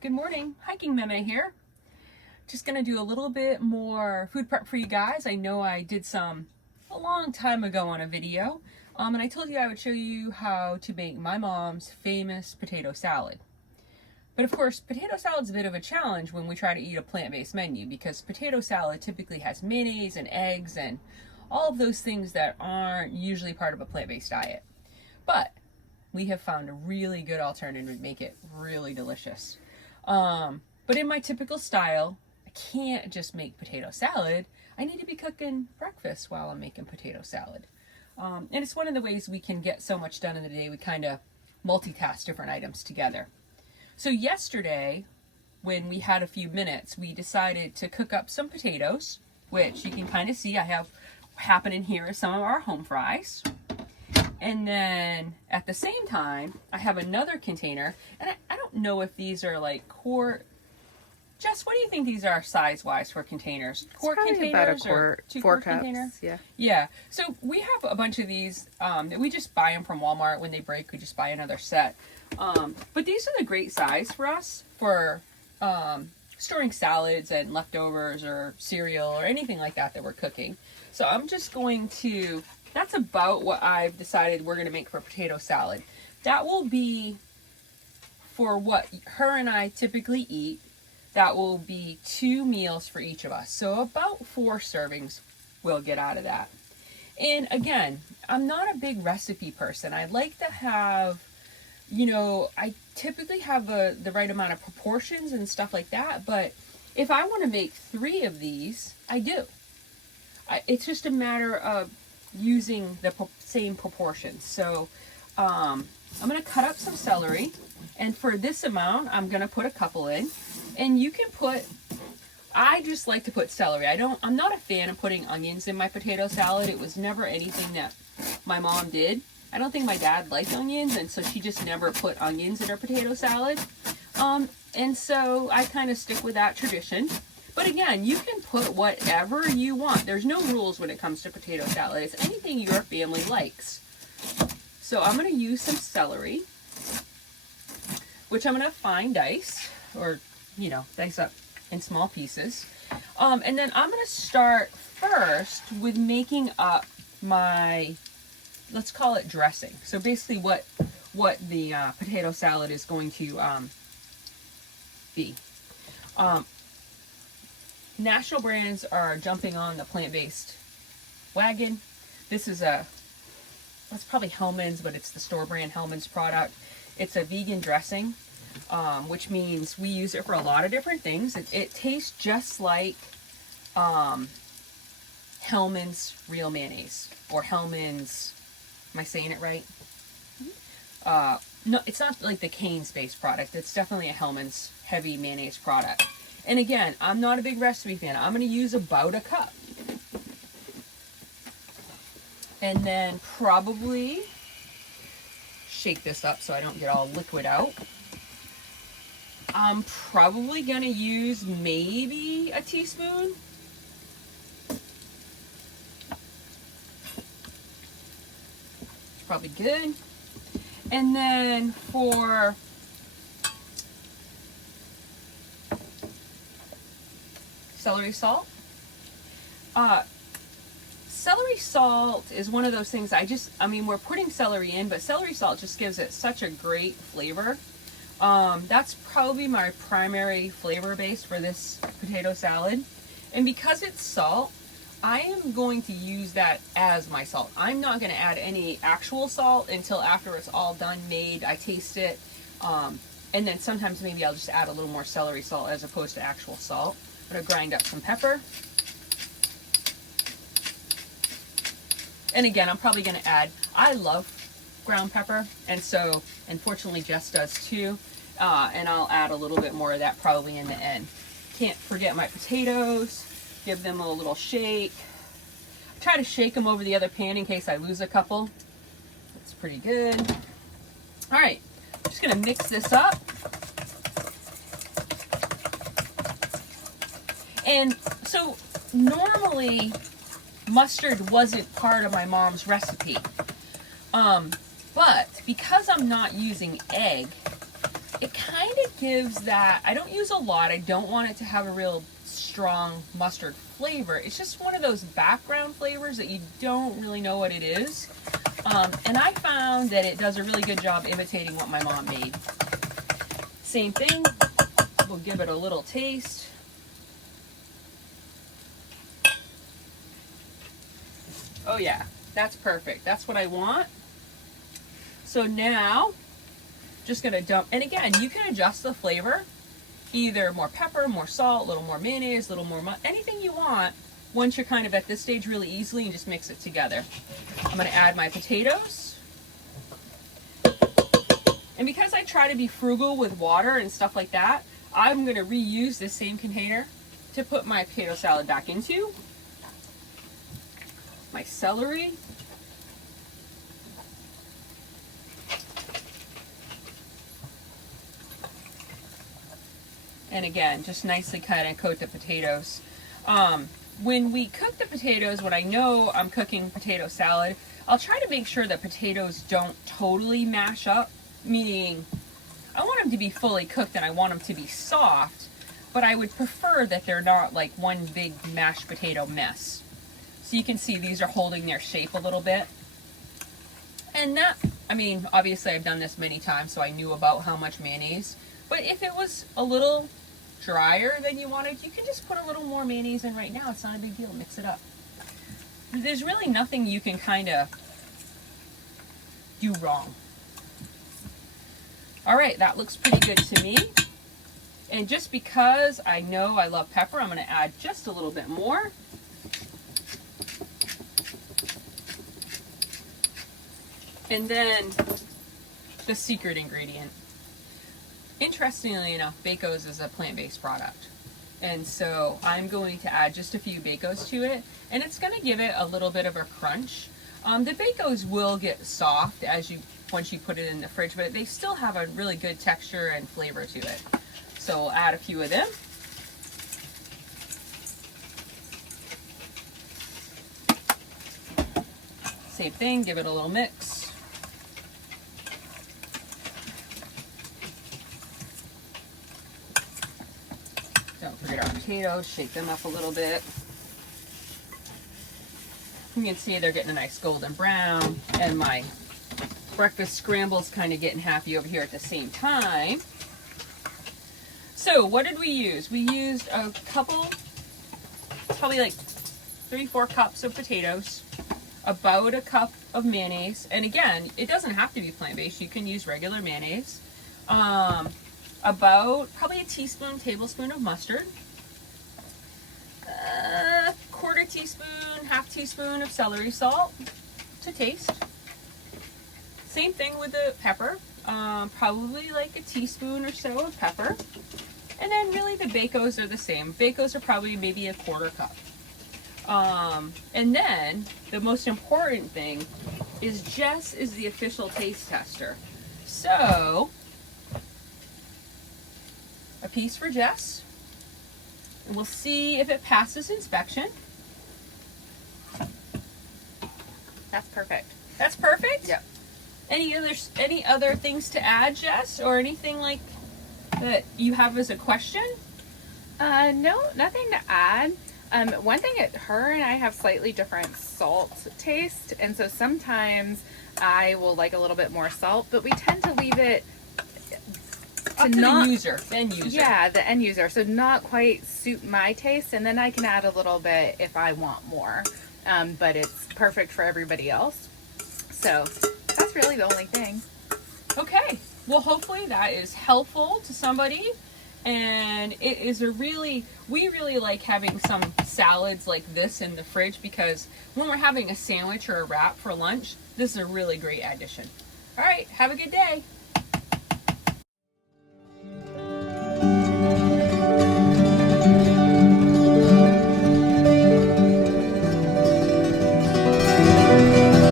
Good morning, Hiking Memere here. Just gonna do a little bit more food prep for you guys. I know I did some a long time ago on a video, and I told you I would show you how to make my mom's famous potato salad. But of course, potato salad's a bit of a challenge when we try to eat a plant-based menu, because potato salad typically has mayonnaise and eggs and all of those things that aren't usually part of a plant-based diet. But we have found a really good alternative to make it really delicious. But in my typical style, I can't just make potato salad. I need to be cooking breakfast while I'm making potato salad. And it's one of the ways we can get so much done in the day. We kind of multitask different items together. So yesterday, when we had a few minutes, we decided to cook up some potatoes, which you can kind of see I have happening here is some of our home fries. And then at the same time, I have another container, and I don't know if these are like quart. Jess, what do you think these are size-wise for containers? Quart containers about a quart, or 4 cups? container? Yeah. Yeah. So we have a bunch of these that we just buy them from Walmart. When they break, we just buy another set. But these are the great size for us for storing salads and leftovers or cereal or anything like that we're cooking. So I'm just going to. That's about what I've decided we're going to make for potato salad. That will be for what her and I typically eat. That will be 2 meals for each of us. So about 4 servings we'll get out of that. And again, I'm not a big recipe person. I like to have, I typically have the right amount of proportions and stuff like that. But if I want to make 3 of these, I do. It's just a matter of using the same proportions. So I'm going to cut up some celery, and for this amount I'm going to put a couple in. And you can put, I just like to put celery. I'm not a fan of putting onions in my potato salad. It was never anything that my mom did. I don't think my dad liked onions, and so she just never put onions in her potato salad. And so I kind of stick with that tradition. But again, you can put whatever you want. There's no rules when it comes to potato salad. It's anything your family likes. So I'm going to use some celery, which I'm going to fine dice, or, dice up in small pieces. And then I'm going to start first with making up my, let's call it dressing. So basically what the potato salad is going to be. National brands are jumping on the plant-based wagon. This is that's probably Hellmann's, but it's the store brand Hellmann's product. It's a vegan dressing, which means we use it for a lot of different things. It tastes just like Hellmann's real mayonnaise, or Hellmann's, am I saying it right? No, it's not like the Cane's-based product. It's definitely a Hellmann's heavy mayonnaise product. And again, I'm not a big recipe fan. I'm going to use about a cup. And then probably shake this up so I don't get all liquid out. I'm probably going to use maybe a teaspoon. It's probably good. And then for celery salt. Celery salt is one of those things we're putting celery in, but celery salt just gives it such a great flavor. That's probably my primary flavor base for this potato salad. And because it's salt, I am going to use that as my salt. I'm not going to add any actual salt until after it's all done, made, I taste it. And then sometimes maybe I'll just add a little more celery salt as opposed to actual salt. I'm going to grind up some pepper. And again, I'm probably going to add, I love ground pepper, and so unfortunately Jess does too. And I'll add a little bit more of that probably in the end. Can't forget my potatoes. Give them a little shake. Try to shake them over the other pan in case I lose a couple. That's pretty good. All right, I'm just going to mix this up. And so normally mustard wasn't part of my mom's recipe. But because I'm not using egg, it kind of gives that, I don't use a lot, I don't want it to have a real strong mustard flavor. It's just one of those background flavors that you don't really know what it is. And I found that it does a really good job imitating what my mom made. Same thing, we'll give it a little taste. Oh yeah, that's perfect. That's what I want. So now, just gonna dump, and again, you can adjust the flavor, either more pepper, more salt, a little more mayonnaise, a little more, anything you want, once you're kind of at this stage really easily, and just mix it together. I'm gonna add my potatoes. And because I try to be frugal with water and stuff like that, I'm gonna reuse this same container to put my potato salad back into. My celery. And again, just nicely cut and coat the potatoes. When we cook the potatoes, when I know I'm cooking potato salad, I'll try to make sure that potatoes don't totally mash up, meaning I want them to be fully cooked and I want them to be soft, but I would prefer that they're not like one big mashed potato mess. So you can see these are holding their shape a little bit. And that, I mean, obviously I've done this many times, so I knew about how much mayonnaise. But if it was a little drier than you wanted, you can just put a little more mayonnaise in right now. It's not a big deal. Mix it up. There's really nothing you can kind of do wrong. All right, that looks pretty good to me. And just because I know I love pepper, I'm going to add just a little bit more. And then the secret ingredient. Interestingly enough, Bakos is a plant-based product. And so I'm going to add just a few Bakos to it, and it's going to give it a little bit of a crunch. The Bakos will get soft once you put it in the fridge, but they still have a really good texture and flavor to it. So we'll add a few of them. Same thing, give it a little mix. Don't forget our potatoes, shake them up a little bit. You can see they're getting a nice golden brown, and my breakfast scramble's kind of getting happy over here at the same time. So what did we use? We used a couple, probably like 3-4 cups of potatoes, about a cup of mayonnaise, and again, it doesn't have to be plant-based, you can use regular mayonnaise. About probably a tablespoon of mustard, quarter teaspoon, half teaspoon of celery salt to taste. Same thing with the pepper, probably like a teaspoon or so of pepper. And then really the Bakos are the same. Bakos are probably maybe a quarter cup. And then the most important thing is Jess is the official taste tester. So a piece for Jess, and we'll see if it passes inspection. That's perfect. That's perfect? Yep. Any other things to add, Jess, or anything like that you have as a question? No, nothing to add. One thing, her and I have slightly different salt taste, and so sometimes I will like a little bit more salt, but we tend to leave it to the end user. Yeah, the end user. So not quite suit my taste, and then I can add a little bit if I want more. But it's perfect for everybody else. So that's really the only thing. Okay. Well, hopefully that is helpful to somebody. And it is we really like having some salads like this in the fridge, because when we're having a sandwich or a wrap for lunch, this is a really great addition. All right. Have a good day.